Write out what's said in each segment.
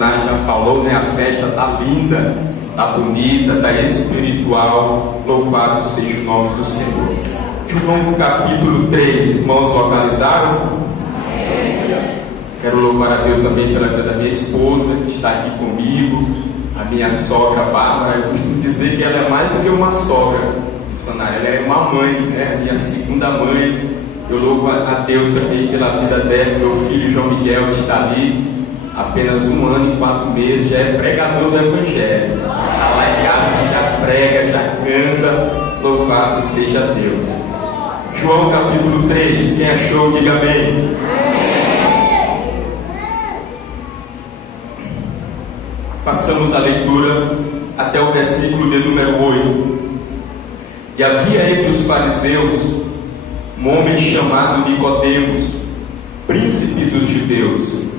missionário já falou, né? A festa está linda, está bonita, está espiritual. Louvado seja o nome do Senhor. João capítulo 3, irmãos, localizaram? Quero louvar a Deus também pela vida da minha esposa, que está aqui comigo, a minha sogra Bárbara. Eu costumo dizer que ela é mais do que uma sogra missionária, ela é uma mãe, né? Minha segunda mãe. Eu louvo a Deus também pela vida dela. Meu filho João Miguel, que está ali, apenas 1 ano e 4 meses, já é pregador do Evangelho. Está lá em casa, já prega, já canta. Louvado seja Deus. João capítulo 3, quem achou, diga amém. Façamos a leitura até o versículo de número 8. E havia entre os fariseus um homem chamado Nicodemos, príncipe dos judeus.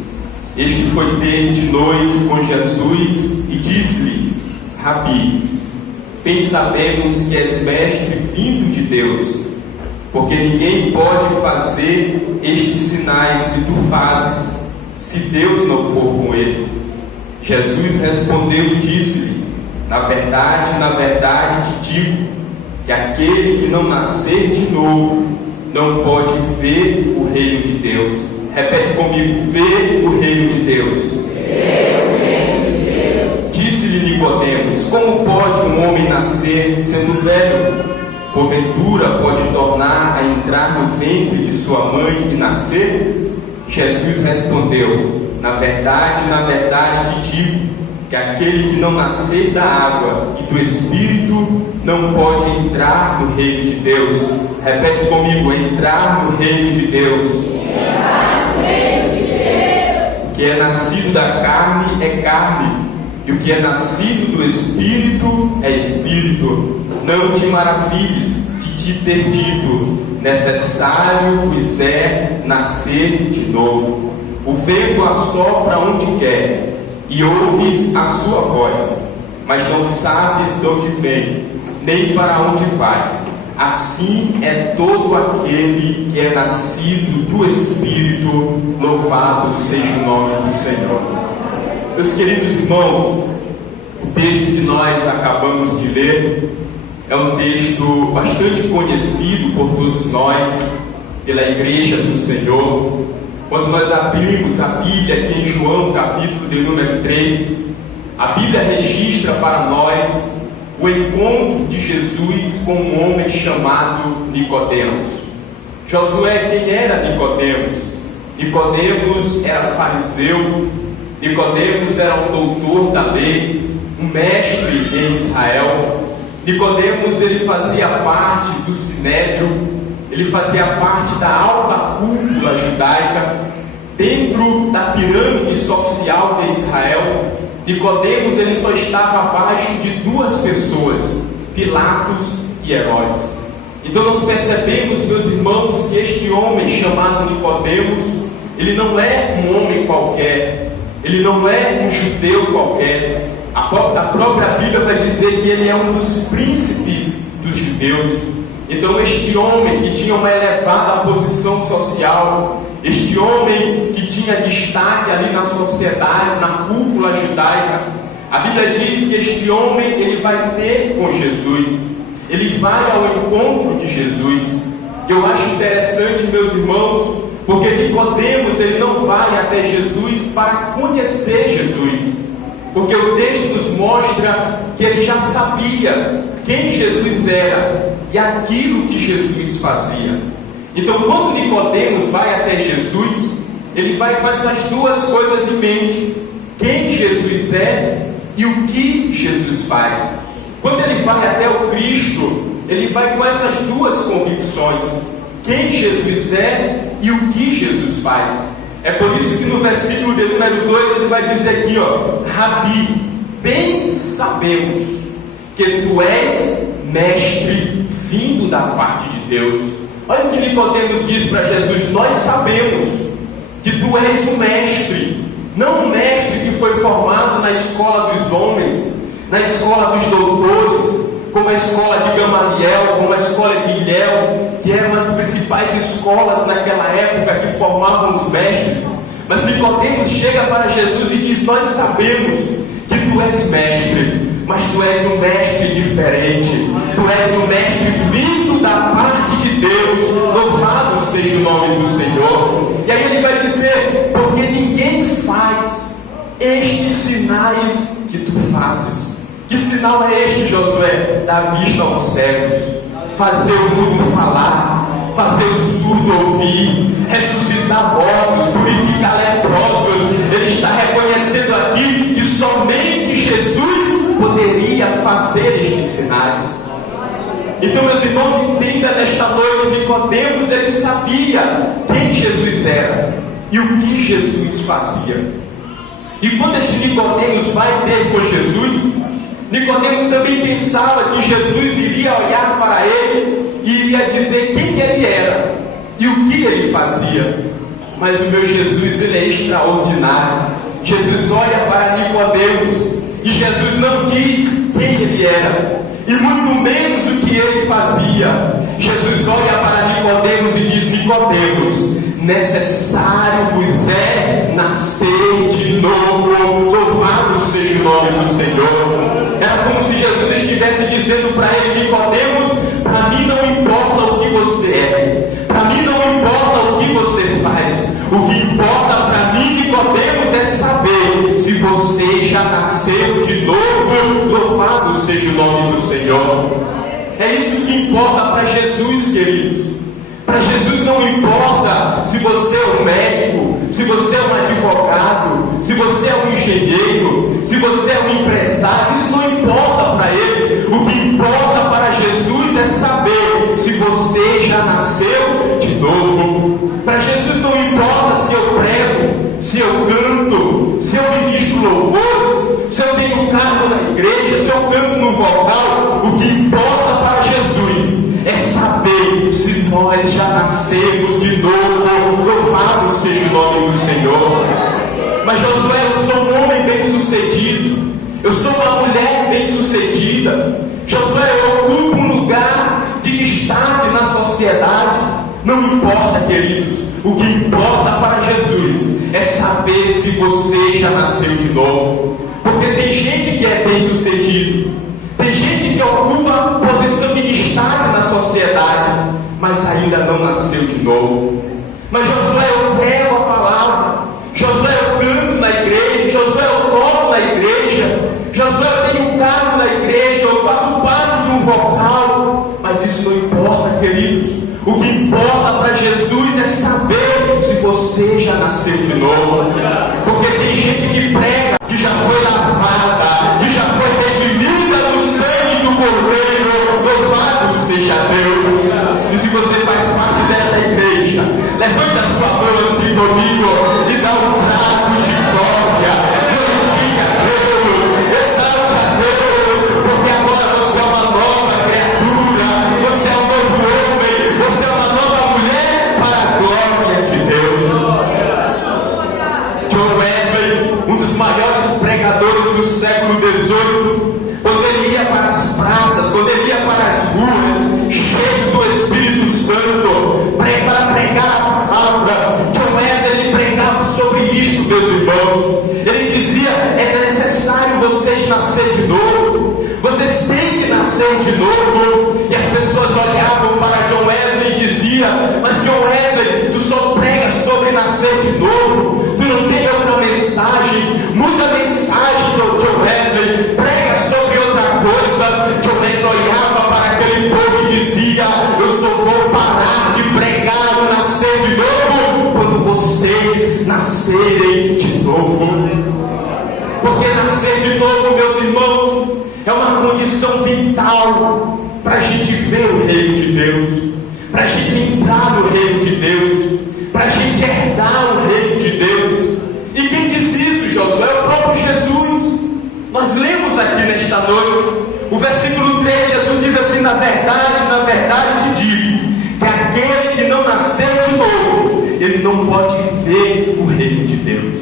Este foi ter de noite com Jesus e disse-lhe: Rabi, bem sabemos que és mestre vindo de Deus, porque ninguém pode fazer estes sinais que tu fazes, se Deus não for com ele. Jesus respondeu e disse-lhe: na verdade te digo, que aquele que não nascer de novo não pode ver o reino de Deus. Repete comigo: ver o reino de Deus. Disse-lhe Nicodemos: como pode um homem nascer sendo velho? Porventura pode tornar a entrar no ventre de sua mãe e nascer? Jesus respondeu: na verdade te digo, que aquele que não nascer da água e do Espírito não pode entrar no reino de Deus. Repete comigo: entrar no reino de Deus. O que é nascido da carne é carne, e o que é nascido do Espírito é Espírito. Não te maravilhes de te ter dito: necessário vos é nascer de novo. O vento assopra onde quer, e ouves a sua voz, mas não sabes de onde vem, nem para onde vai. Assim é todo aquele que é nascido do Espírito. Louvado seja o nome do Senhor. Meus queridos irmãos, o texto que nós acabamos de ler é um texto bastante conhecido por todos nós, pela Igreja do Senhor. Quando nós abrimos a Bíblia aqui em João capítulo de número 3, a Bíblia registra para nós o encontro de Jesus com um homem chamado Nicodemos. Josué, quem era Nicodemos? Nicodemos era fariseu. Nicodemos era um doutor da lei, um mestre em Israel. Nicodemos, ele fazia parte do Sinédrio, ele fazia parte da alta cúpula judaica, dentro da pirâmide social de Israel. Nicodemos, ele só estava abaixo de 2 pessoas, Pilatos e Herodes. Então nós percebemos, meus irmãos, que este homem chamado Nicodemos, ele não é um homem qualquer, ele não é um judeu qualquer. A própria Bíblia vai dizer que ele é um dos príncipes dos judeus. Então este homem que tinha uma elevada posição social, este homem que tinha destaque ali na sociedade, na cúpula judaica, a Bíblia diz que este homem, ele vai ter com Jesus, ele vai ao encontro de Jesus. E eu acho interessante, meus irmãos, porque Nicodemos, ele não vai até Jesus para conhecer Jesus, porque o texto nos mostra que ele já sabia quem Jesus era e aquilo que Jesus fazia. Então, quando Nicodemos vai até Jesus, ele vai com essas 2 coisas em mente: quem Jesus é e o que Jesus faz. Quando ele vai até o Cristo, ele vai com essas 2 convicções: quem Jesus é e o que Jesus faz. É por isso que no versículo de número 2 ele vai dizer aqui, Rabi, bem sabemos que tu és mestre vindo da parte de Deus. Olha o que Nicodemos diz para Jesus: nós sabemos que tu és um mestre, não um mestre que foi formado na escola dos homens, na escola dos doutores, como a escola de Gamaliel, como a escola de Hilel, que eram as principais escolas naquela época que formavam os mestres, Mas Nicodemos chega para Jesus e diz: nós sabemos que tu és mestre, mas tu és um mestre diferente, tu és um mestre vindo da parte de Deus, louvado seja o nome do Senhor. E aí ele vai dizer: porque ninguém faz estes sinais que tu fazes. Que sinal é este, Josué? Dar vista aos cegos, fazer o mudo falar, fazer o surdo ouvir, ressuscitar mortos, purificar leprosos. Ele está reconhecendo aqui que somente Jesus poderia fazer estes sinais. Então, meus irmãos, entenda nesta noite, Nicodemos, ele sabia quem Jesus era e o que Jesus fazia. E quando este Nicodemos vai ter com Jesus, Nicodemos também pensava que Jesus iria olhar para ele e iria dizer quem ele era e o que ele fazia. Mas o meu Jesus, ele é extraordinário. Jesus olha para Nicodemos e Jesus não diz quem ele era e muito menos o que ele fazia. Jesus olha para Nicodemos e diz: Nicodemos, necessário vos é nascer de novo. Louvado seja o nome do Senhor. Era como se Jesus estivesse dizendo para ele: Nicodemos, para mim não importa o que você é, para mim não importa o que você faz. O que importa para mim, Nicodemos, é saber se você já nasceu de novo. Louvado seja o nome do Senhor. É isso que importa para Jesus, queridos. Para Jesus não importa se você é um médico, se você é um advogado, se você é um engenheiro, se você é um empresário. Isso não importa para ele. O que importa para Jesus é saber se você já nasceu de novo. Para Jesus não importa se eu prego, se eu canto, se eu ministro louvores, se eu tenho cargo na igreja, se eu canto no vocal. O que importa para Jesus é saber se nós já nascemos de novo. Louvado seja o nome do Senhor. Mas Josué, eu sou um homem bem sucedido, eu sou uma mulher bem sucedida. Josué, eu ocupo um lugar de destaque na sociedade. Não importa, queridos. O que importa para Jesus é saber se você já nasceu de novo. Porque tem gente que é bem sucedido, tem gente que ocupa posição de destaque na sociedade, mas ainda não nasceu de novo. Mas Josué, eu prego a palavra, Josué, eu canto na igreja, Josué, eu toco na igreja, Josué, eu tenho um cargo na igreja, eu faço parte de um vocal. Mas isso não importa, queridos. O que importa para Jesus é saber se você já nasceu de novo. Porque tem gente que prega, que já foi lavada, que já foi redimida no sangue do Cordeiro. Louvado seja Deus. E se você faz parte desta igreja, levante a sua mão assim comigo e dá um prato de glória. Glorifica a Deus, exalte a Deus, porque agora você é uma nova criatura, você é um novo homem, você é uma nova mulher para a glória de Deus. John Wesley, um dos maiores pregadores do século XVIII, quando ele ia para as praças, quando ele ia para as ruas, cheio do Espírito Santo, para pregar a palavra, John Wesley, ele pregava sobre isto, meus irmãos. Ele dizia: é necessário vocês nascer de novo, vocês têm que nascer de novo. E as pessoas olhavam para John Wesley e diziam: mas John Wesley, tu só prega sobre nascer de novo, tu não tem outra mensagem. Muda a mensagem, John Wesley, prega sobre outra coisa. John Wesley olhava para aquele povo e dizia: eu só vou parar de pregar o nascer de novo quando vocês nascerem de novo. Porque nascer de novo, meus irmãos, é uma condição vital para a gente ver o reino de Deus, para a gente entrar no reino de Deus, para a gente herdar o reino de Deus. E quem diz isso, Josué? É o próprio Jesus. Nós lemos aqui nesta noite o versículo 3. Jesus diz assim: na verdade te digo, que aquele que não nasceu de novo, ele não pode ver o reino de Deus.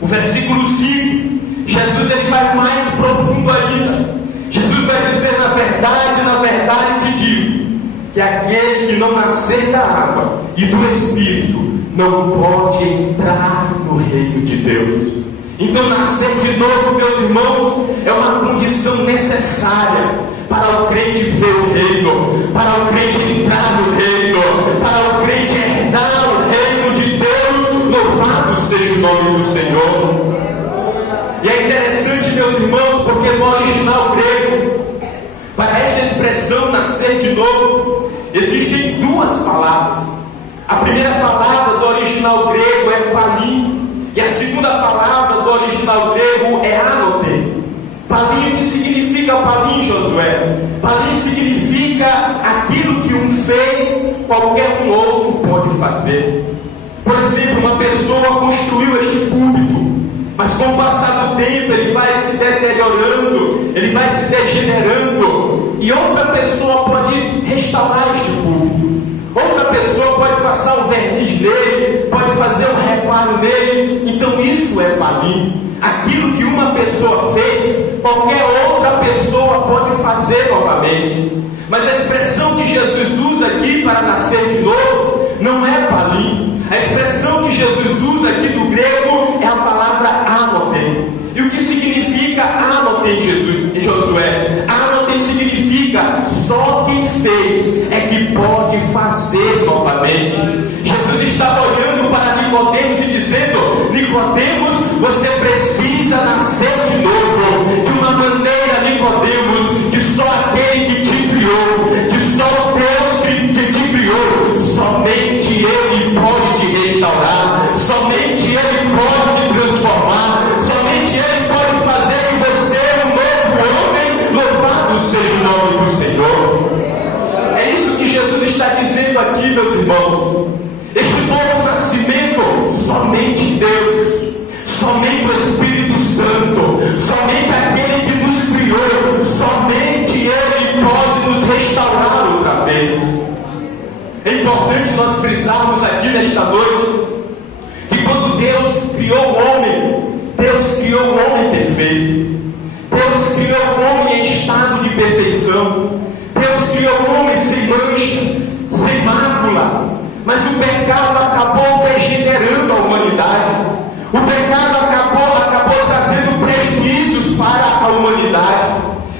O versículo 5, Jesus ele vai mais profundo ainda. Jesus vai dizer: na verdade te digo, que aquele que não nascer da água e do Espírito não pode entrar no reino de Deus. Então, nascer de novo, meus irmãos, é uma condição necessária para o crente ver o reino, para o crente entrar no reino, para o crente herdar o reino de Deus. Louvado seja o nome do Senhor. E é interessante, meus irmãos, porque no original grego, para esta expressão nascer de novo, existem duas palavras. A primeira palavra do original grego é palim, e a segunda palavra do original grego é anote. Palim, o que significa palim, Josué? Palim significa aquilo que um fez, qualquer um outro pode fazer. Por exemplo, uma pessoa construiu este púlpito, mas com o passar do tempo ele vai se deteriorando, ele vai se degenerando, e outra pessoa pode restaurar este púlpito. Outra pessoa pode passar um verniz nele, pode fazer um reparo nele. Então isso é palim. Aquilo que uma pessoa fez, qualquer outra pessoa pode fazer novamente. Mas a expressão que Jesus usa aqui para nascer de novo não é palim. A expressão que Jesus usa aqui do grego é a palavra anoten. E o que significa anoten, Josué? Anoten significa só quem fez é que pode fazer novamente. Jesus estava olhando para Nicodemos e dizendo: Nicodemos, você precisa nascer de novo, de uma maneira, Nicodemos, que só aquele que te criou, que só o Deus que te criou, somente Ele pode te restaurar, somente Ele pode te transformar, somente Ele pode fazer de você um novo homem. Louvado seja o nome do Senhor. É isso que Jesus está dizendo aqui, meus irmãos. Este novo nascimento, somente Deus, somente o Espírito Santo, somente aquele que nos criou, somente Ele pode nos restaurar outra vez. É importante nós frisarmos aqui nesta noite que quando Deus criou o homem, Deus criou o homem perfeito. Deus criou o homem em estado de perfeição. Deus criou o homem sem mancha, sem mácula. Mas o pecado acabou degenerando a humanidade. O pecado acabou trazendo prejuízos para a humanidade.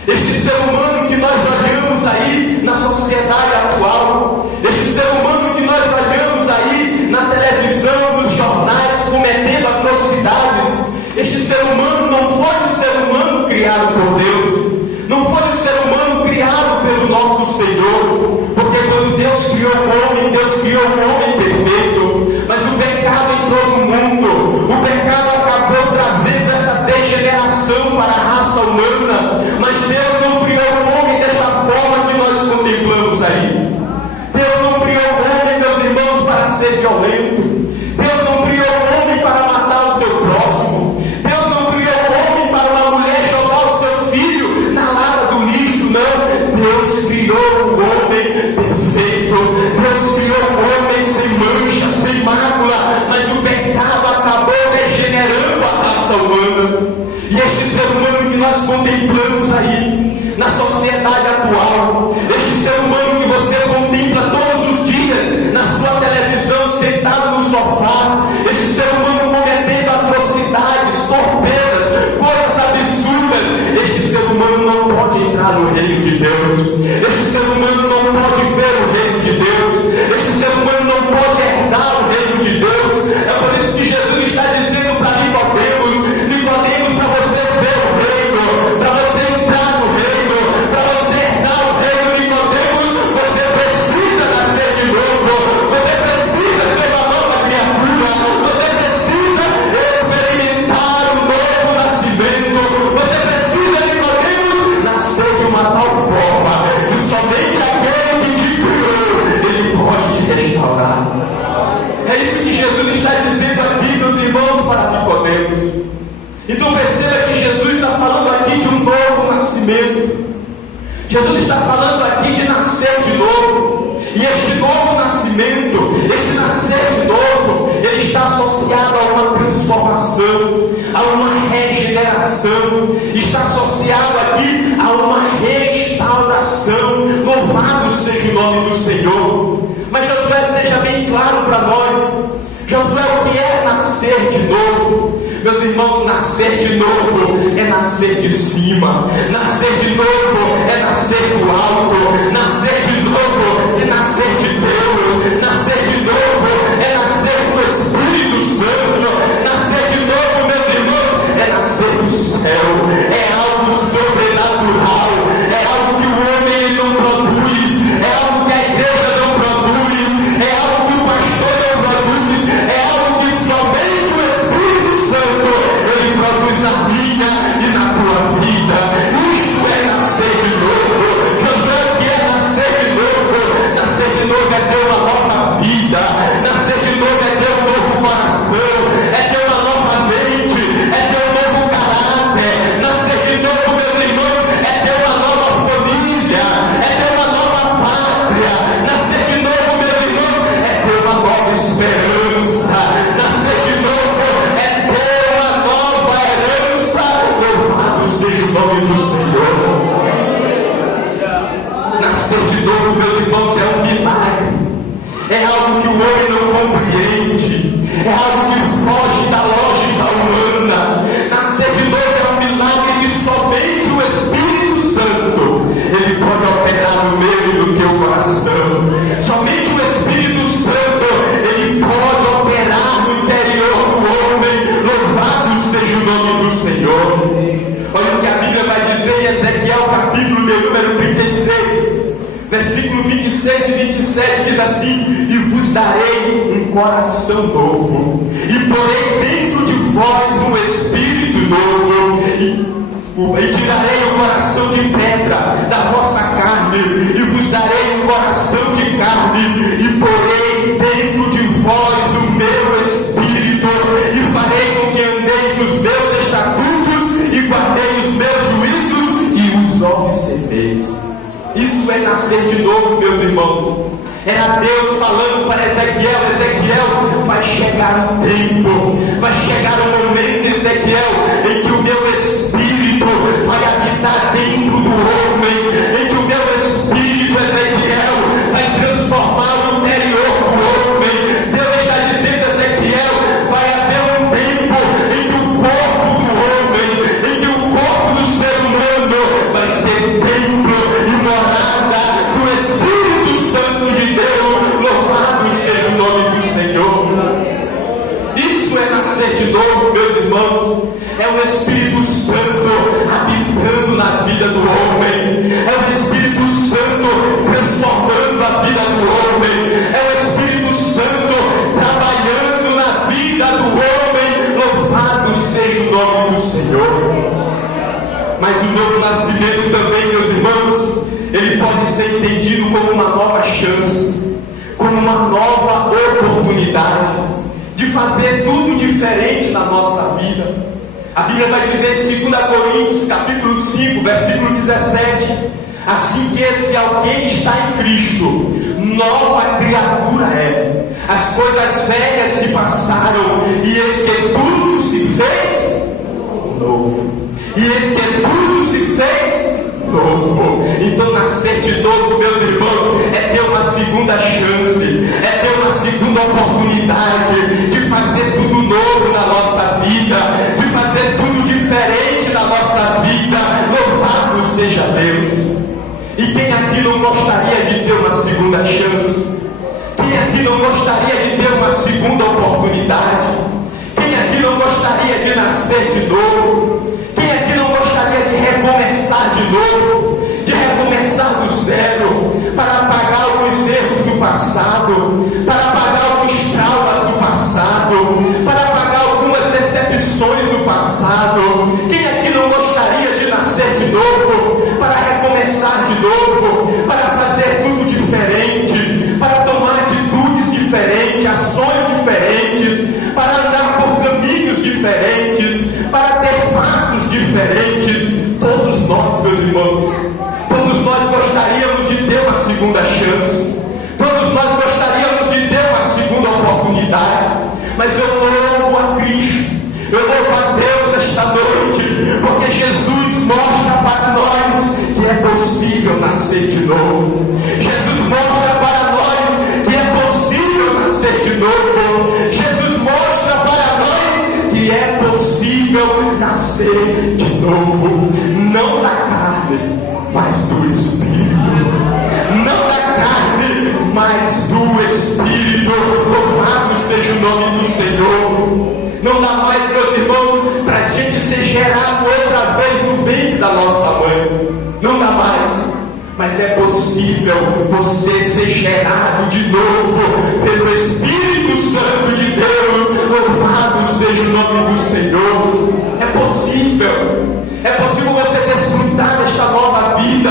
Este ser humano que nós olhamos aí na sociedade atual, este ser humano que nós olhamos aí na televisão, nos jornais, cometendo atrocidades, este ser humano não foi um ser humano criado por Deus, não foi um ser humano criado pelo nosso Senhor, porque quando Deus criou o homem, Deus criou um homem perfeito, mas o pecado entrou no mundo, o pecado acabou trazendo essa degeneração para a raça humana, mas Deus não criou o homem desta forma que nós contemplamos aí. Deus não criou o homem, meus irmãos, para ser violento. Deus não criou o homem para matar o seu próximo. Deus não criou o homem para uma mulher jogar os seus filhos na lata do lixo. Não, Deus criou o homem perfeito. Deus criou o homem sem mancha, sem mácula, mas o pecado acabou degenerando a raça humana. E este ser humano que nós contemplamos aí na sociedade atual, este ser humano que você contempla todos os dias na sua televisão, sentado no sofá, este ser humano cometendo atrocidades, torpezas, coisas absurdas, este ser humano não pode entrar no reino de Deus. Este ser humano não pode ver o reino de Deus. Este ser humano não pode herdar o reino de Deus. É por isso que Jesus está dizendo para Nicodemos, para você ver o reino, para você entrar no reino, para você herdar o reino, Nicodemos, você precisa nascer de novo, você precisa ser uma nova criatura, você precisa experimentar um novo nascimento, você precisa, Nicodemos, nascer de uma tal forma que somente aquele que te criou, ele pode te restaurar. É isso que Jesus está dizendo aqui, meus irmãos, para Nicodemos. Então perceba que Jesus está falando aqui de um novo nascimento. Jesus está falando aqui de nascer de novo. E este novo nascimento, este nascer de novo, ele está associado a uma transformação, a uma regeneração, está associado aqui a uma restauração. Louvado seja o nome do Senhor. Mas Josué, seja bem claro para nós, Josué, o que é nascer de novo? Meus irmãos, nascer de novo é nascer de cima. Nascer de novo é nascer do alto. Nascer de novo é nascer de Deus. Nascer de novo é nascer do Espírito Santo. Nascer de novo, meus irmãos, é nascer do céu. É algo sobrenatural. É algo que o homem não produz. É algo que a igreja não produz. É algo que o pastor não produz. É algo que somente o Espírito Santo ele produz na minha e na tua vida. Isto é nascer de novo. Josué, o que é nascer de novo? Nascer de novo é ter uma nova vida. Nascer de novo é ter um novo coração. É ter uma nova mente. É ter um novo caráter. Nascer de novo, meus irmãos, é ter uma nova família. É ter uma nova pátria. Nascer de novo, meus irmãos, é ter uma nova esperança. Nascer de novo é ter uma nova herança. Louvado seja o nome do Senhor. Nascer de novo, meus irmãos, é um milagre. É algo que o homem não compreende. É algo que foge da lógica humana. Nascer de novo é um milagre que somente o Espírito Santo ele pode operar no meio do teu coração. Somente o Espírito Santo ele pode operar no interior do homem. Louvado seja o nome do Senhor. Olha o que a Bíblia vai dizer em Ezequiel capítulo de número 36, versículo 26 e 27, diz assim: e vos darei um coração novo, e porei dentro de vós um espírito novo, e tirarei o coração de pedra da vossa carne, e vos darei um coração de carne, e porei dentro de vós o meu espírito, e farei com que andeis nos meus estatutos, e guardei os meus juízos, e os observeis. Isso é nascer de novo, meus irmãos. Era Deus falando para Ezequiel: Ezequiel, vai chegar um tempo, vai chegar um momento, Ezequiel, em que o meu Espírito vai habitar dentro do homem, em que o meu Espírito, Ezequiel, vai transformar o interior do homem. Deus está dizendo, Ezequiel, vai haver um tempo em que o corpo do homem, em que o corpo do ser humano vai ser templo e morada do Espírito Santo de Deus. Louvado seja o nome do Senhor. Isso é nascer de novo, meus irmãos. É o Espírito Santo habitando na vida do homem. É o Espírito Santo transformando a vida do homem. É o Espírito Santo trabalhando na vida do homem. Louvado seja o nome do Senhor. Mas o novo nascimento também, meus irmãos, ele pode ser entendido como uma nova chance, como uma nova oportunidade de fazer tudo diferente na nossa vida. A Bíblia vai dizer em 2 Coríntios capítulo 5, versículo 17: assim que esse alguém está em Cristo, nova criatura é. As coisas velhas se passaram, e eis que tudo se fez novo. E eis que tudo se fez novo. Então nascer de novo, meus irmãos, é ter uma segunda chance, é ter uma segunda oportunidade de fazer tudo novo na nossa vida, de fazer tudo diferente na nossa vida. Louvado seja Deus. E quem aqui não gostaria de ter uma segunda chance? Quem aqui não gostaria de ter uma segunda oportunidade? Quem aqui não gostaria de nascer de novo? Quem aqui não gostaria de recomeçar de novo? De recomeçar do zero, para apagar alguns erros do passado, para apagar alguns traumas do passado, para apagar algumas decepções do passado. Quem aqui não gostaria de nascer de novo, para recomeçar de novo, para fazer tudo diferente, para tomar atitudes diferentes, ações diferentes, para andar por caminhos diferentes, para ter passos diferentes? Todos nós, meus irmãos, todos nós gostaríamos de ter uma segunda chance, todos nós gostaríamos de ter uma segunda oportunidade. Mas eu louvo a Cristo, eu louvo a Deus nesta noite, porque Jesus mostra para nós que é possível nascer de novo. Jesus mostra para nós que é possível nascer de novo. Jesus nascer de novo, não da carne, mas do Espírito. Não da carne, mas do Espírito. Louvado seja o nome do Senhor. Não dá mais, meus irmãos, para a gente ser gerado outra vez no ventre da nossa mãe. Não dá mais. Mas é possível você ser gerado de novo pelo Espírito Santo de Deus. Louvado seja o nome do Senhor. É possível. É possível você desfrutar desta nova vida.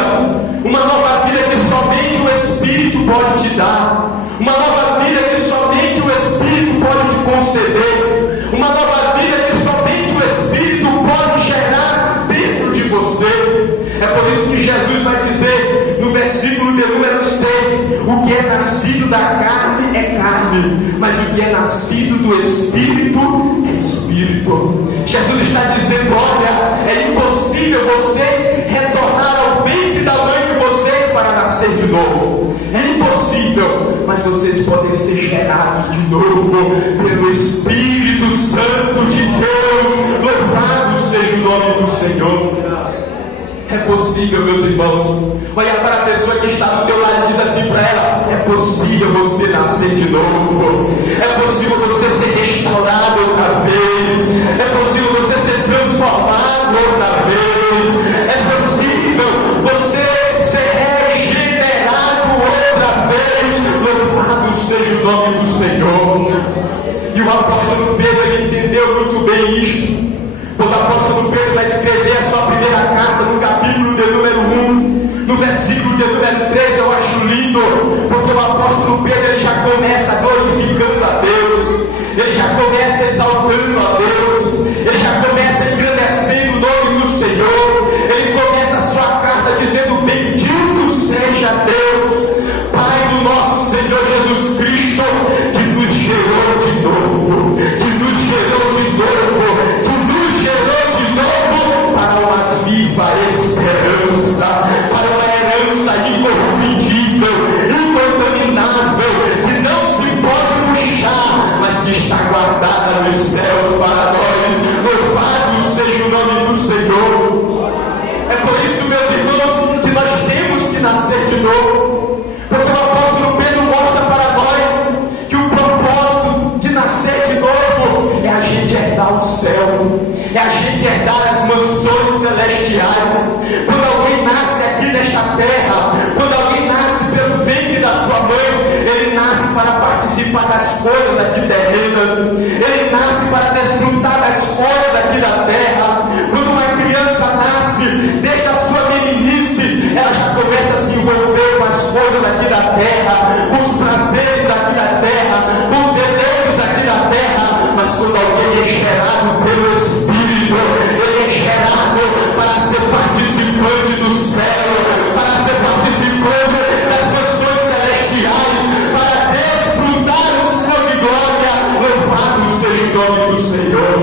Uma nova vida que somente o Espírito pode te dar. Uma nova vida que somente o Espírito pode te conceder. Uma nova vida que somente o Espírito pode gerar dentro de você. É por isso que Jesus vai dizer no versículo de número 6: o que é nascido da carne é carne, mas o que é nascido do Espírito é Espírito. Jesus está dizendo: olha, é impossível vocês retornar ao ventre da mãe de vocês para nascer de novo. É impossível, mas vocês podem ser gerados de novo pelo Espírito Santo de Deus. Louvado seja o nome do Senhor. É possível, meus irmãos. Olha para a pessoa que está do teu lado e diz assim para ela: é possível você nascer de novo. É possível você ser restaurado outra vez. É possível você ser transformado outra vez. É possível você ser regenerado outra vez. Louvado seja o nome do Senhor. E o apóstolo Pedro, ele entendeu muito bem isto. Quando o apóstolo Pedro vai escrever a sua primeira carta, no capítulo de número 1, no versículo de número 3, eu acho lindo, porque o apóstolo Pedro, ele já começa glorificando a Deus, ele já começa exaltando a Deus, ele já começa engrandecendo o nome do Senhor. Ele começa a sua carta dizendo: bendito seja Deus, Pai do nosso Senhor Jesus Cristo, que nos gerou de novo, que nos gerou de novo, para uma viva esperança, para uma herança incorruptível, incontaminável, que não se pode murchar, mas que está guardada nos céus para nós. Louvado seja o nome do Senhor. É por isso, meus irmãos, que nós temos que nascer de novo, porque o apóstolo Pedro mostra para nós que o propósito de nascer de novo é a gente herdar o céu, é a gente herdar as mansões celestiais. Quando alguém nasce aqui nesta terra, quando alguém nasce pelo ventre da sua mãe, ele nasce para participar das coisas aqui terrenas, ele nasce para desfrutar das coisas aqui da terra. Quando uma criança nasce, desde a sua meninice, ela já começa a se envolver com as coisas aqui da terra, com os prazeres aqui da terra, com os deleites aqui da terra. Mas quando alguém é gerado pelo Espírito, ele é gerado para ser participante do céu, para ser participante das mansões celestiais, para desfrutar o Senhor de glória. Louvado seja o nome do Senhor.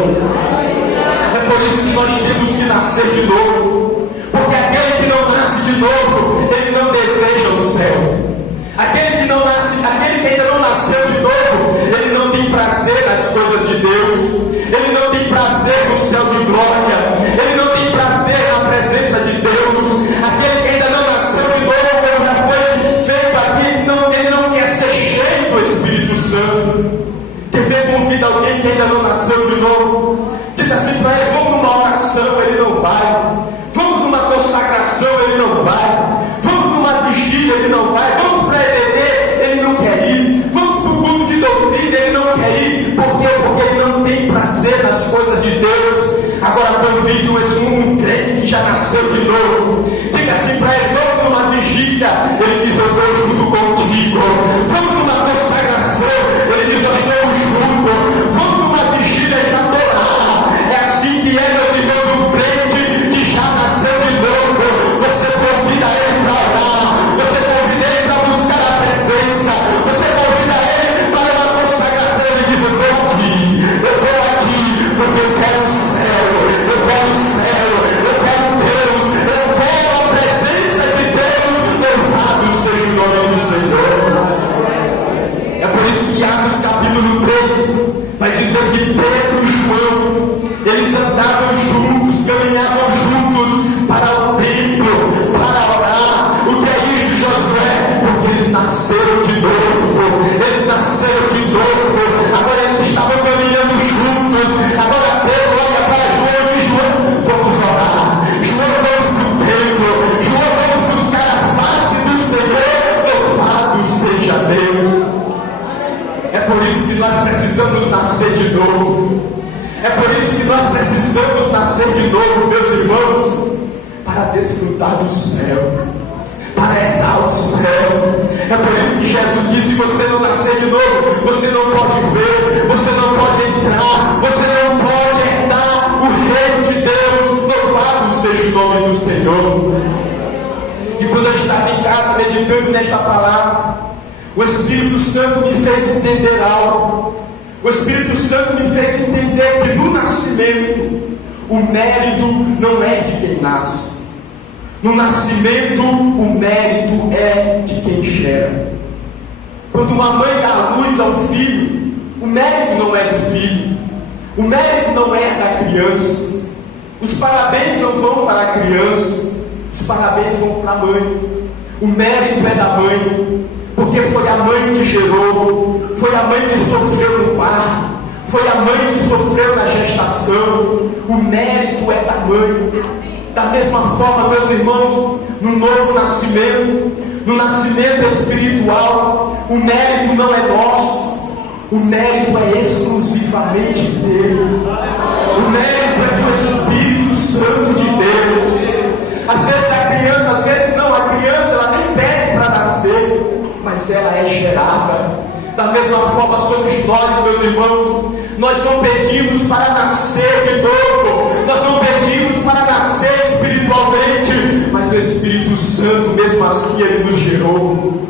É por isso que nós temos que nascer de novo, porque aquele que não nasce de novo, ele não deseja o céu. Aquele que não nasce, aquele que ainda não nasceu de novo, ele não tem prazer nas coisas de Deus, ele não tem prazer no céu de glória, ele não tem prazer na presença de Deus. Aquele que ainda não nasceu de novo, como já foi feito aqui, ele não quer ser cheio do Espírito Santo. Quer ver, convida alguém que ainda não nasceu de novo, diz assim para ele: vamos numa oração, ele não vai. Vamos numa consagração, ele não vai. Vamos numa vigília, ele não vai. Vamos para a EBD, ele não quer ir. Vamos para o culto de doutrina, ele não quer ir. Por quê? Porque ele não tem prazer nas coisas de Deus. Agora convide um crente que já nasceu de novo. Diga assim para ele: vamos numa vigília, ele diz: eu estou junto contigo. Vamos numa consagração, ele diz: eu estou junto. Vamos numa vigília de adorar. É assim que é, meus irmãos, um crente que já nasceu de novo. Você convida ele para orar, você convida ele para buscar a presença, você convida ele para uma consagração. Ele diz: eu estou aqui, porque eu quero o céu, eu quero o céu, eu quero Deus, eu quero a presença nascer de novo, meus irmãos, para desfrutar do céu, para herdar o céu. É por isso que Jesus disse: se você não nascer de novo, você não pode ver, você não pode entrar, você não pode herdar o reino de Deus. Louvado seja o nome do Senhor. E quando eu estava em casa meditando nesta palavra, o Espírito Santo me fez entender algo. O Espírito Santo me fez entender que no nascimento o mérito não é de quem nasce. No nascimento o mérito é de quem gera. Quando uma mãe dá a luz ao filho, o mérito não é do filho, o mérito não é da criança. Os parabéns não vão para a criança, os parabéns vão para a mãe. O mérito é da mãe, porque foi a mãe que gerou, foi a mãe que sofreu no parto, foi a mãe que sofreu na gestação. O mérito é da mãe. Da mesma forma, meus irmãos, no novo nascimento, no nascimento espiritual, o mérito não é nosso, o mérito é exclusivamente dele. O mérito é do Espírito Santo de Deus. Às vezes a criança, às vezes não, a criança ela nem pede para nascer, mas ela é gerada. Da mesma forma somos nós, meus irmãos. Nós não pedimos para nascer de novo, nós não pedimos para nascer espiritualmente, mas o Espírito Santo mesmo assim ele nos gerou.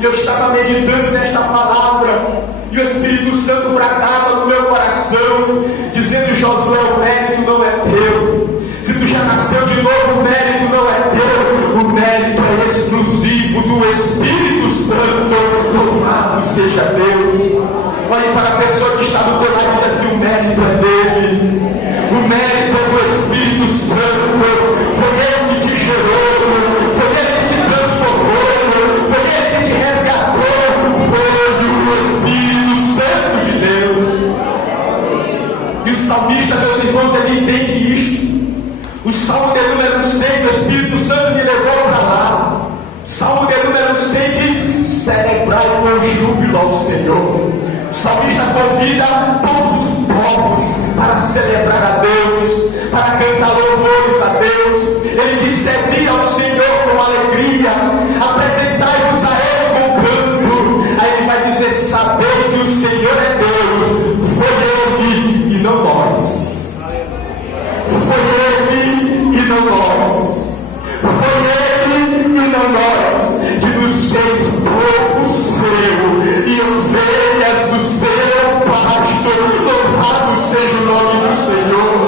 E eu estava meditando nesta palavra, e o Espírito Santo bradava no meu coração, dizendo: Josué, o mérito não é teu. Se tu já nasceu de novo, o mérito não é teu, o mérito é exclusivo do Espírito Santo. Louvado seja Deus. Olhe para a pessoa que está do teu lado e diz assim: o mérito é dele, o mérito é do Espírito Santo. Foi ele que te gerou, foi ele que te transformou, foi ele que te resgatou, foi o Espírito Santo de Deus. E o salmista, meus irmãos, ele entende isto. O Salmo de número 100, o Espírito Santo me levou para lá. Salmo de número 100 diz: celebrai com júbilo ao Senhor. O salmista convida todos os povos para celebrar a Deus, para cantar louvores a Deus. Ele diz: servi ao Senhor com alegria, apresentai-vos a Ele com canto. Aí ele vai dizer: sabei que o Senhor é Deus, foi Ele e não nós. Foi Ele e não nós. Foi Ele e não nós, que nos fez povo seu e ovelhas do seu pasto. Louvado seja o nome do Senhor.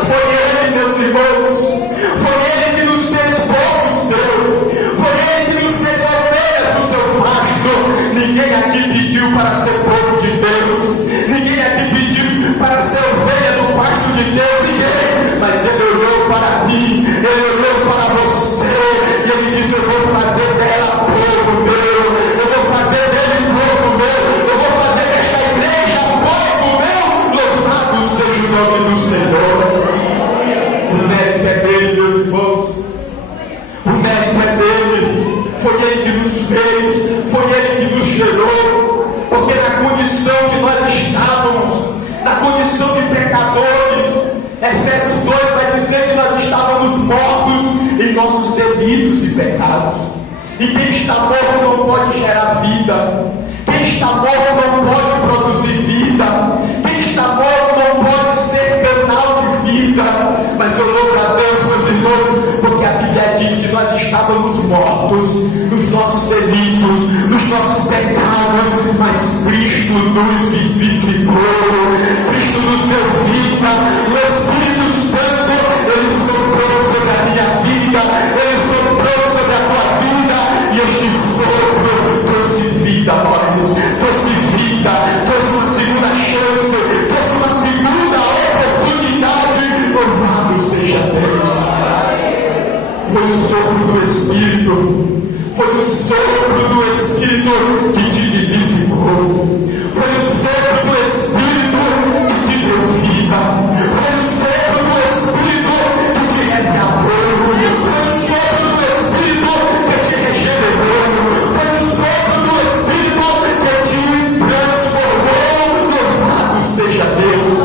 Foi Ele, meus irmãos, foi Ele que nos fez povo seu, foi Ele que nos fez ovelhas do seu pasto. Ninguém aqui pediu para ser povo de Deus, ninguém aqui pediu para ser ovelha do pasto de Deus, ninguém. Mas Ele olhou para mim, Ele olhou para você, e Ele disse: eu vou fazer dela povo meu, eu vou fazer dele povo meu, eu vou fazer desta igreja povo meu. Louvado seja o nome do Senhor. O mérito é dele, meus irmãos, o mérito é dele. Foi Ele que nos fez, foi Ele que nos gerou, porque na condição que nós estávamos, na condição de pecadores, Efésios 2 vai dizer que nós estávamos mortos em nossos delitos e pecados. E quem está morto não pode gerar vida, quem está morto não pode produzir vida, quem está morto não pode ser canal de vida. Mas eu louvo a Deus, meus irmãos, porque a Bíblia diz que nós estávamos mortos nos nossos delitos, nos nossos pecados, mas Cristo nos vivificou, Cristo nos deu vida. O Espírito Santo, Ele soprou sobre a minha vida, Ele soprou sobre a tua vida, e este sopro trouxe vida a nós, trouxe vida, trouxe uma segunda chance, trouxe uma segunda oportunidade. Louvado seja Deus. Foi o sopro do Espírito, foi o sopro do Espírito que te vivificou, foi o sopro do Espírito que te deu vida, foi o sopro do Espírito que te resgatou, foi o sopro do Espírito que te regenerou, foi o sopro do Espírito que te transformou. Louvado seja Deus.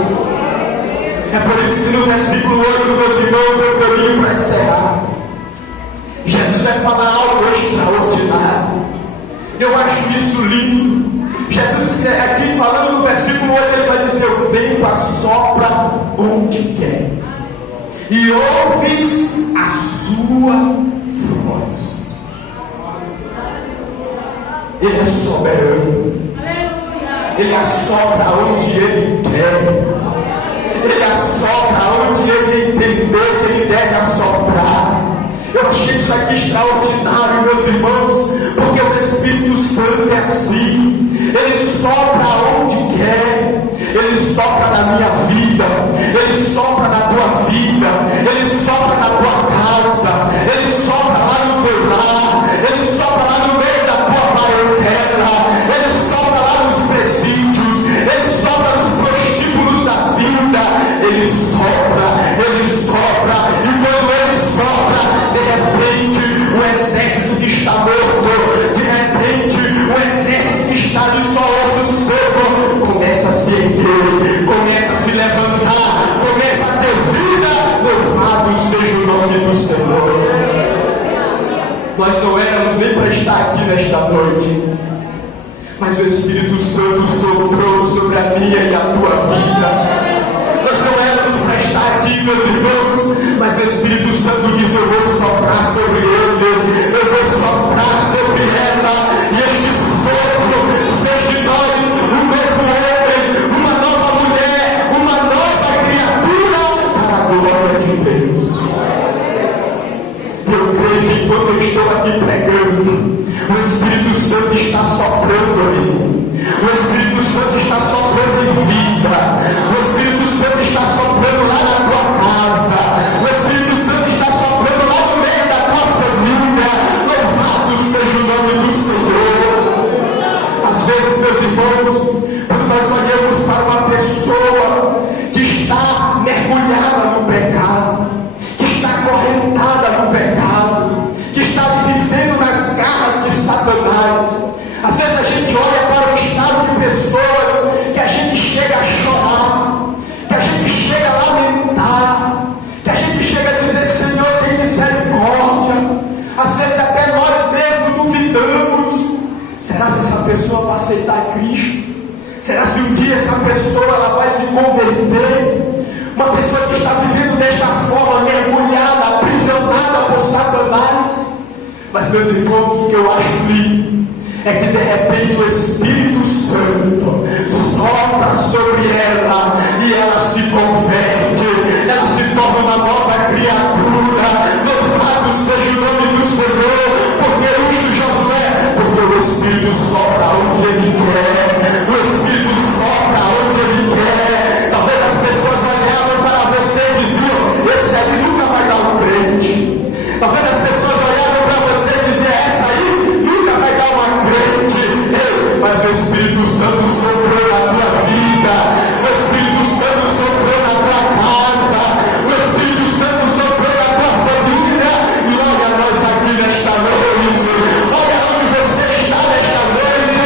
É por isso que no versículo 8, meus irmãos, eu caminho para encerrar. Jesus vai falar algo extraordinário. Eu acho isso lindo. Jesus aqui falando no versículo 8, ele vai dizer: o vento assopra onde quer, e ouves a sua voz. Ele é soberano. Ele assopra onde ele quer. Ele assopra onde ele entender que ele deve assoprar. Eu achei isso aqui extraordinário, meus irmãos, porque o Espírito Santo é assim. Ele sopra onde quer. Ele sopra na minha vida. Ele sopra na tua vida. Ele sopra na tua casa. Ele sopra lá no teu lar. Ele sopra lá no meio da tua parentela. Ele sopra lá nos presídios. Ele sopra nos prostíbulos da vida. Ele sopra. Ele sopra. E quando ele sopra, de repente o exército que está morto, de repente o exército que está de só osso seco, começa a se erguer, começa a se levantar, começa a ter vida. Louvado seja o nome do Senhor. Nós não éramos nem para estar aqui nesta noite, mas o Espírito Santo soprou sobre a minha e a tua vida. Nós não éramos para estar aqui, meus irmãos, mas o Espírito Santo diz: eu vou soprar sobre ele, eu vou soprar sobre ela, e este sopro fez de nós um novo homem, uma nova mulher, uma nova criatura, para a glória de Deus. Eu creio que enquanto eu estou aqui pregando, o Espírito Santo está soprando aí. O Espírito Santo está soprando em vida. O Espírito Santo está soprando lá na tua casa. O Espírito Santo está soprando lá no meio da tua família. Louvado seja o nome do Senhor. Às vezes, meus irmãos, quando nós olhamos para uma pessoa que está mergulhada no pecado, que está acorrentada no pecado, que está vivendo nas garras de Satanás, às vezes a gente olha para o estado de pessoas que a gente chega a chorar, que a gente chega a lamentar, que a gente chega a dizer: Senhor, tem misericórdia. Às vezes até nós mesmos duvidamos: será que essa pessoa vai aceitar Cristo? Será que um dia essa pessoa ela vai se converter? Uma pessoa que está vivendo desta forma, mergulhada, aprisionada por Satanás. Mas, meus irmãos, o que eu acho lindo é que de repente o Espírito Santo sopra sobre ela e ela se converte, ela se torna uma nova criatura. Louvado seja o nome do Senhor, porque o Josué, porque o Espírito sopra onde ele quer, o Espírito sopra onde ele quer. Talvez as pessoas olhavam para você e diziam: esse aí nunca vai dar um crente. Talvez as pessoas olhavam para você e diziam: essa aí nunca vai dar uma crente. Mas o Espírito Santo soprou na tua vida, o Espírito Santo soprou na tua casa, o Espírito Santo soprou na tua família. E olha nós aqui nesta noite, olha onde você está nesta noite.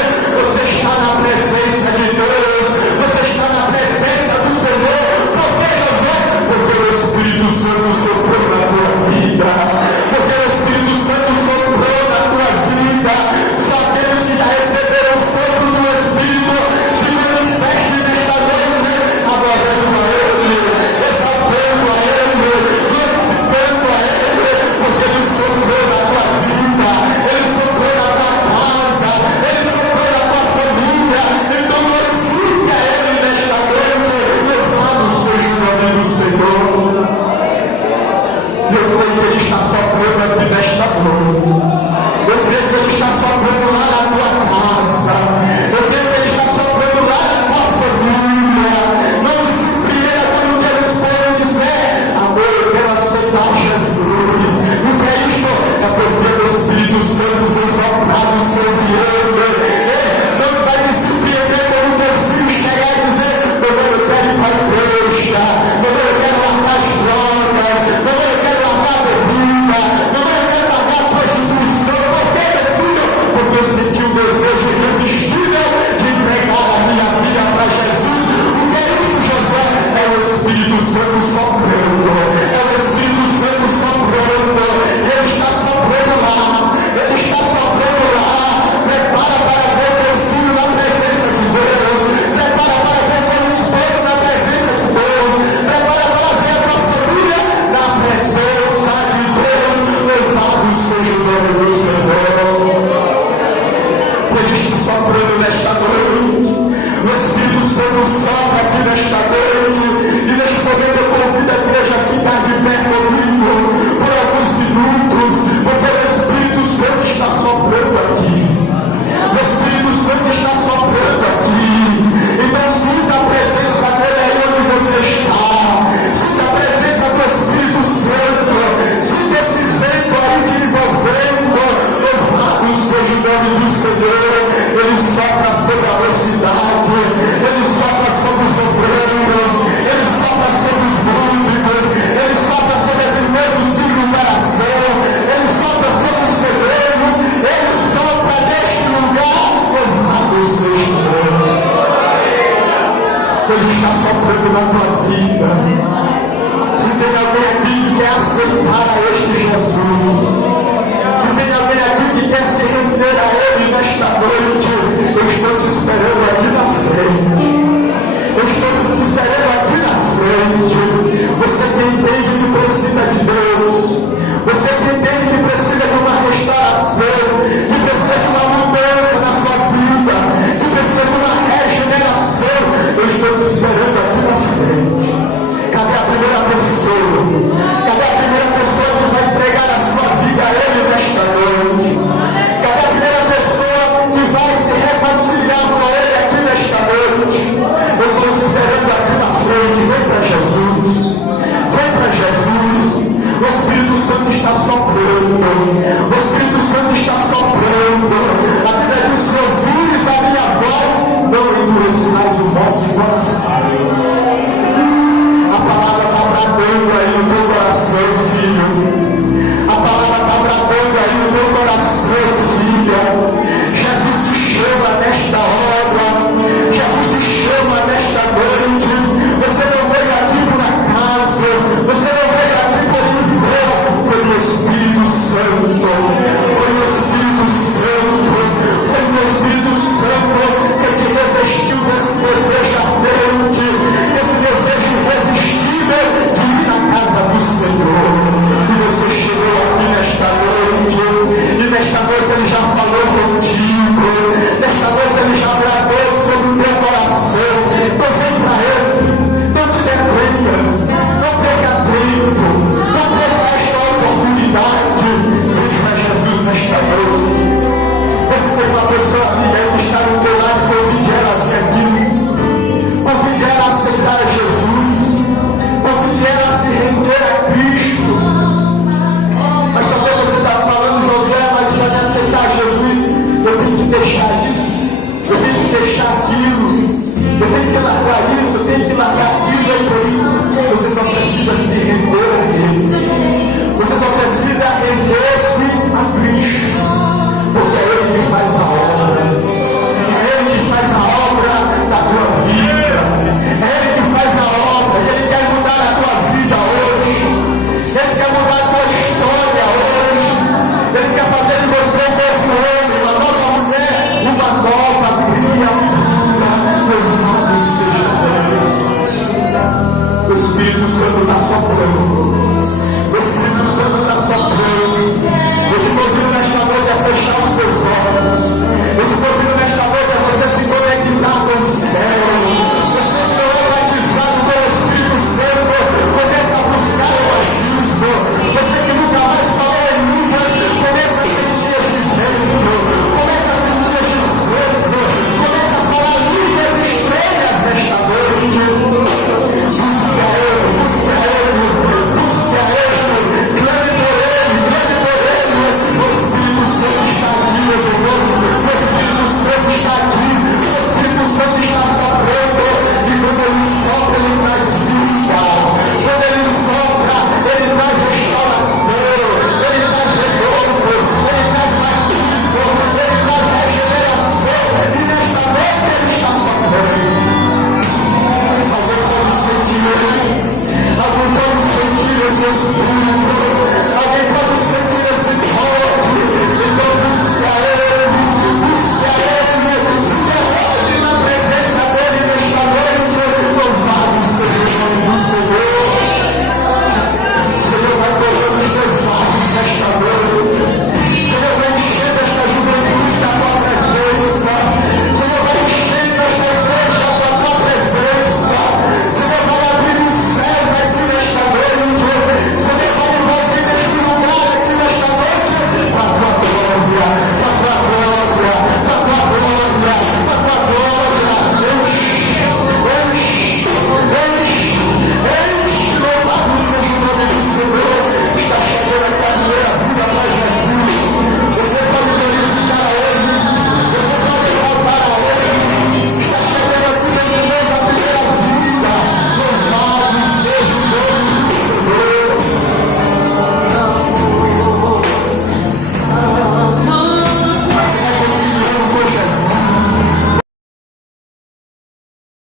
सुधार